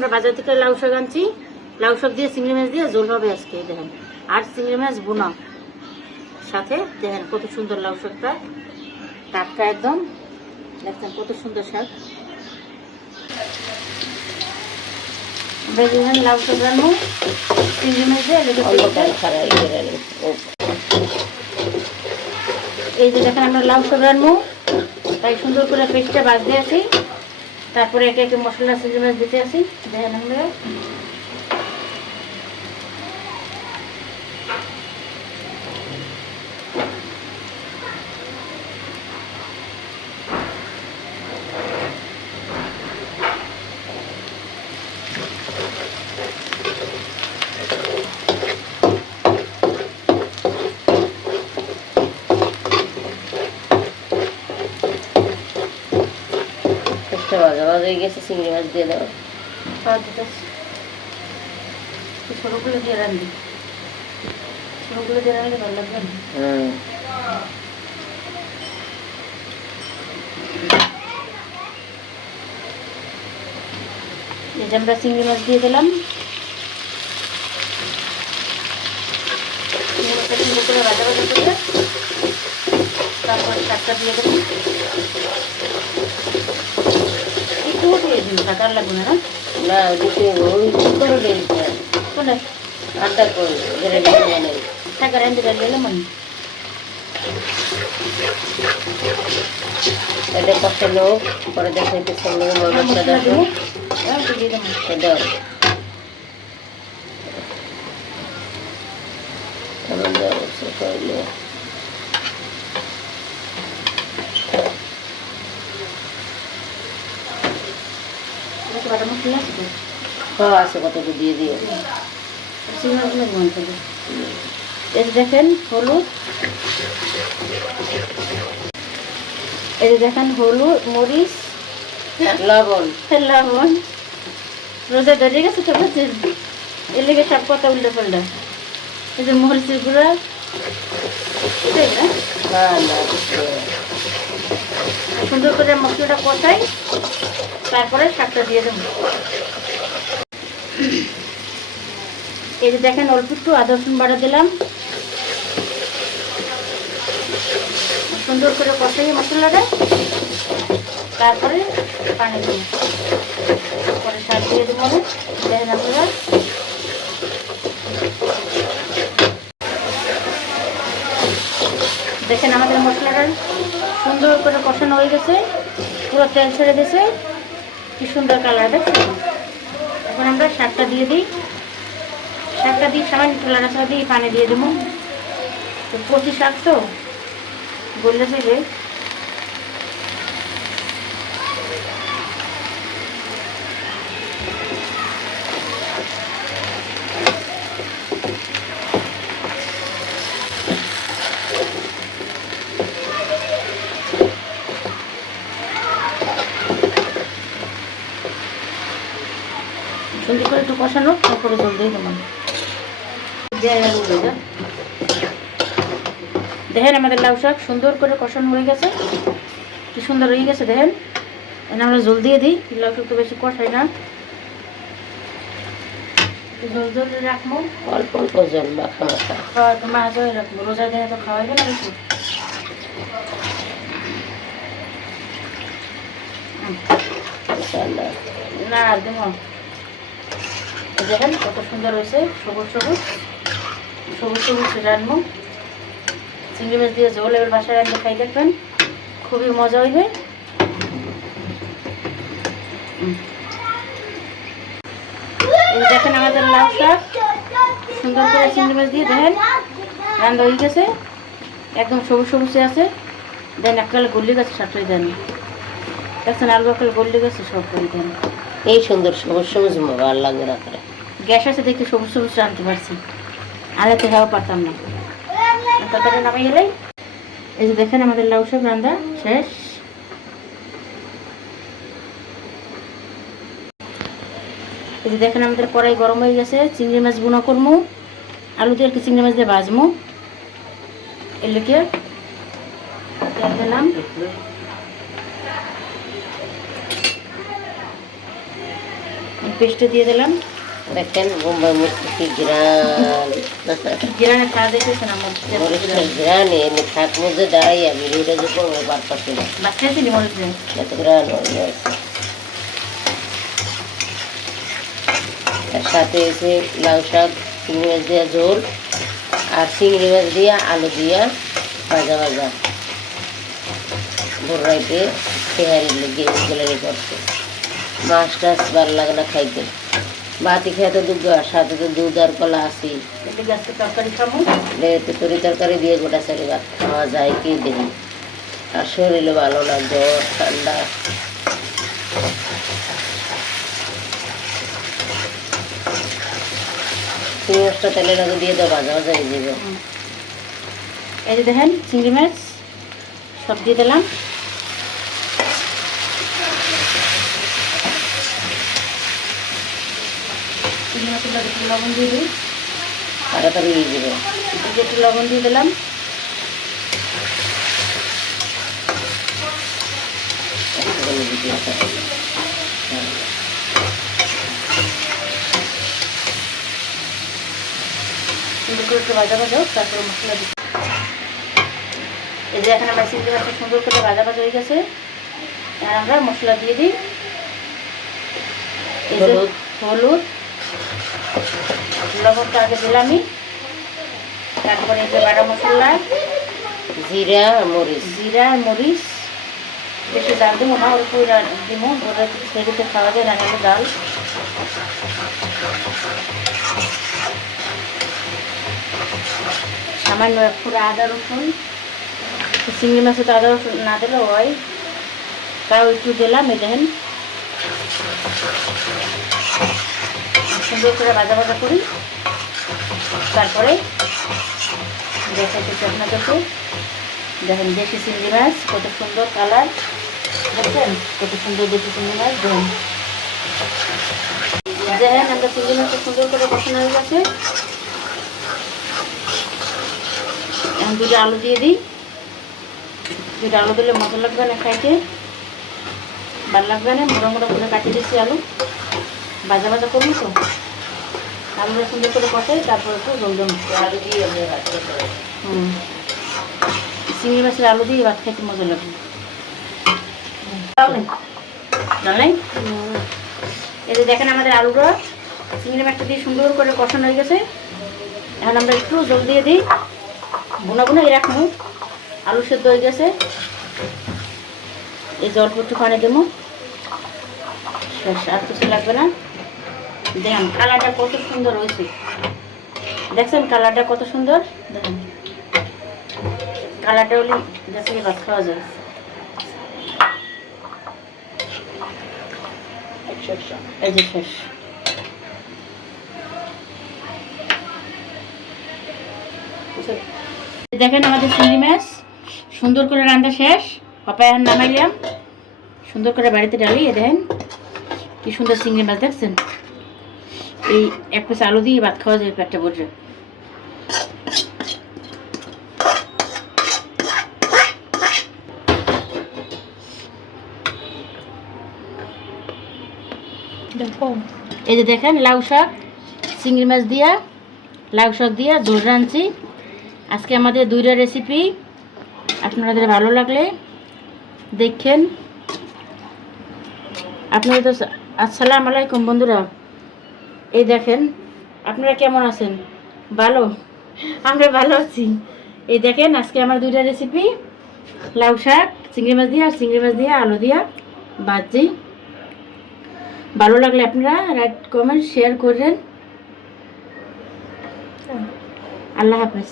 আমরা বাজার থেকে লাউ শাক আনছি, লাউ শাক দিয়ে চিংড়ি মাছ দিয়ে ঝোল হবে আজকে। দেখেন, আর চিংড়ি মাছ বোনা সাথে দেখেন কত সুন্দর লাউ শাকটা, টাটকা একদম। দেখছেন কত সুন্দর শাক। লাউ শাক রান্না চিংড়ি মাছ দিয়ে এই যে দেখেন আমরা লাউ শাক রান্না, তাই সুন্দর করে পেস্টটা বাজতে আছি, তারপরে একে একে মশলা চিংড়ি মাছ দিতে আসি। দেখেন আমরা ভাজা ভাজা হয়ে গেছে, চিংড়ি মাছ দিয়ে দাও। ছোটগুলো দিয়ে রান্নি, ছোটগুলো দিয়ে রান্নালে ভালো লাগবে না। এই যে আমরা চিংড়ি মাছ দিয়ে দিলাম, সুন্দর করে ভাজা ভাজা করে তারপর শাকটা দিয়ে দেবো। একটু দিয়ে দিন, কাটার লাগবে না। না দিতে ওই করে দিতে কোনে আটা করে মানে শাকের এনে দিলে মনে এটা কষালো পরে দেখাইতে সামনে মশলা দেবো। দিয়ে দেবো দাও কেমন দেওয়া করলে মশলা আছে, খাওয়া আছে কতটুকু দিয়ে দিও। এই যে দেখেন হলুদ, এই যে দেখেন হলুদ, মরিচ, লবণ লবণ। রোজা ধরে গেছে তো বুঝছেন, এর লেগে সব কথা উল্টা পাল্টা। এই যে মরিচের গুঁড়া, সুন্দর করে মশলাটা কষাই, তারপরে শাকটা দিয়ে দেবো। এই যে দেখেন অল্প একটু আদা রসুন বাটা দিলাম, সুন্দর করে কষাই মশলাটা, তারপরে পানি দেবো, পরে শাক দিয়ে দেবো। দেখেন আপনারা দেখেন আমাদের মশলাটা সুন্দর করে কষানো হয়ে গেছে, পুরো তেল ছেড়ে দিয়েছে, কি সুন্দর কালার। দেখছেন, এখন আমরা শাকটা দিয়ে দিই, শাকটা দিয়ে সামান্য ঠোলা রাখা দিয়ে পানি দিয়ে দেবো। তো কচি শাক তো বললে যাবে, সুন্দর করে একটু কষানো, তারপরে জল দিয়ে দেবো। দেখেন আমাদের লাউ শাক সুন্দর করে কষানো হয়ে গেছে, কি সুন্দর হয়ে গেছে। দেখেন আমরা জল দিয়ে দিই, লাউ শাক তো বেশি কষাই না, জল জল রাখবো, অল্প অল্প জল মাখা মাখা মাছ হয়ে রাখবো। রোজা দেখে তো খাওয়াইবে না বেশি। না আর দেবো। দেখেন কত সুন্দর হয়েছে, সবুজ সবুজ সবুজ সবুজ রান্না। চিংড়ি মাছ দিয়ে ঝোল এবার বাসায় রান্না খাই দেখবেন, খুবই মজা হইবে। এই দেখেন আমাদের লাউ শাক সুন্দর করে চিংড়ি মাছ দিয়ে দেখেন রান্না হয়ে গেছে, একদম সবুজ সবুজ আছে। দেন এককালে গল্লি গেছে সাপটাই দেন, দেখছেন আলু এককালে গল্লি গেছে সব করে দেন। এই সুন্দর সবুজ সবুজ ভালো লাগবে না করে। গ্যাস আছে দেখে সবুজ সবুজ রাঁধতে পারছি, আলাতে খাওয়া পারতাম না। তরকারি নামাই গেলেই এই যে দেখেন আমাদের লাউ শাক রান্না শেষ। এই যে দেখেন আমাদের কড়াই গরম হয়ে গেছে, চিংড়ি মাছ বোনা করবো, আলু দিয়ে আর কি চিংড়ি মাছ দিয়ে ভাজবো। এর লেগে তেল দিলাম, পেস্টে দিয়ে দিলাম। দেখেন বোম্বাই মরিচ কি গ্রান, জিরানের স্বাদ দেখেছেন আমার মরিচের গ্রানে আমি থাক মধ্যে দাঁড়াই আমি রোডে যে করবো বার পাচ্ছি না, বাচ্চাছি মরিচ দিয়ে। এত গ্রান হয়ে গেছে। তার সাথে এসে লাউ শাক চিংড়ি মাছ দিয়া ঝোল আর চিংড়ি মাছ দিয়া আলু দিয়া ভাজা ভাজা ভোর রাইতে তেহারি লেগে এগুলো করছে। মাছ টাছ ভালো লাগে না খাইতে, বাতি খেতে দুধ আর সাথে তো দুধ আর কলা আসি, এদিকে আজকে তরকারি খাবো। লেতে তরি তরকারি দিয়ে গোটা সারি ভাত খাওয়া যায় কি দেখি। আর শরীরও ভালো না, জ্বর ঠান্ডা। চিংড়ি মাছটা তেলের আগে দিয়ে দাও, ভাজা ভাজা হয়ে যাবে। এই যে দেখেন চিংড়ি মাছ সব দিয়ে দিলাম। চিংড়ি মাছের লগে একটু লবণ দিয়ে দিই, তাড়াতাড়ি হয়ে যাবে। এই যে একটু লবণ দিয়ে দিলাম। একটুখানি দিতে হবে। সুন্দর করে একটু ভাজা ভাজা হোক, তারপরে মশলা দিই। এই যে এখানে আমার চিংড়ি মাছটা সুন্দর করে ভাজা ভাজা হয়ে গেছে। আর আমরা মশলা দিয়ে দিই। এই যে হলুদ। হলুদ, লবণটা আগে দিলামই। তারপরে এই যে বাটা মশলা, জিরা আর মরিচ। জিরা আর মরিচ। বেশি ডাল দিব না, অল্প দিব, ওরা সেদিকে খাওয়া যায়, রান্নালে ডাল। সামান্য পুরো আদা রসুন, চিংড়ি মাছে তো আদা রসুন না দিলে হয়, তাও একটু দিলাম। এই দেখেন সুন্দর করে ভাজা ভাজা করি। তারপরে দেখাইতেছি আপনাদেরকে, দেখেন দেশি চিংড়ি মাছ কত সুন্দর কালার, দেখছেন কত সুন্দর দেশি চিংড়ি মাছ। দেখেন আমরা চিংড়ি মাছটা সুন্দর করে বসানো হয়ে গেছে। এখন দুটো আলু দিয়ে দিই। দুটো আলু দিলে মজা লাগবে না খাইতে, ভালো লাগবে না। মোড়া মোড়া করে কাটিয়ে দিচ্ছি আলু, ভাজা ভাজা করবো তো। আলুটা সুন্দর করে কষাই, তারপরে একটু জল জল আলু দিয়ে আমি ভাত খেতে পারি। চিংড়ি মাছের আলু দিয়ে ভাত খাইতে মজা লাগবে, জানলেন? এই যে দেখেন আমাদের আলুটা চিংড়ি মাছটা দিয়ে সুন্দর করে কষানো হয়ে গেছে। এখন আমরা একটু জল দিয়ে দিই, বুনা বুনা রাখবো। আলু সেদ্ধ হয়ে গেছে, এই জল একটু পানি দেবো, আর কিছু লাগবে না। দেখেন কালারটা কত সুন্দর হয়েছে, দেখছেন কালারটা কত সুন্দর। দেখেন কালারটা হলে যাতে ভাত খাওয়া যায়। এই যে শেষ। দেখেন আমাদের চিংড়ি মাছ সুন্দর করে রান্না শেষ। পাপায় আর নামাইলাম, সুন্দর করে বাড়িতে ডালি। দেখেন কি সুন্দর চিংড়ি মাছ, দেখছেন? এই এক পিস আলু দিয়ে ভাত খাওয়া যায় পেটটা ভরে। এই যে দেখেন লাউ শাক চিংড়ি মাছ দিয়া, লাউ শাক দিয়া ঝোল রাঁধছি আজকে। আমাদের দুইটা রেসিপি আপনাদের ভালো লাগলে দেখেন। আপনাদের তো আসসালামু আলাইকুম বন্ধুরা। এই দেখেন আপনারা কেমন আছেন? ভালো, আমরা ভালো আছি। এই দেখেন আজকে আমার দুইটা রেসিপি, লাউ শাক চিংড়ি মাছ দিয়া আর চিংড়ি মাছ দিয়া আলু দিয়া ভাজি। ভালো লাগলে আপনারা লাইক কমেন্ট শেয়ার করেন। আল্লাহ হাফেজ।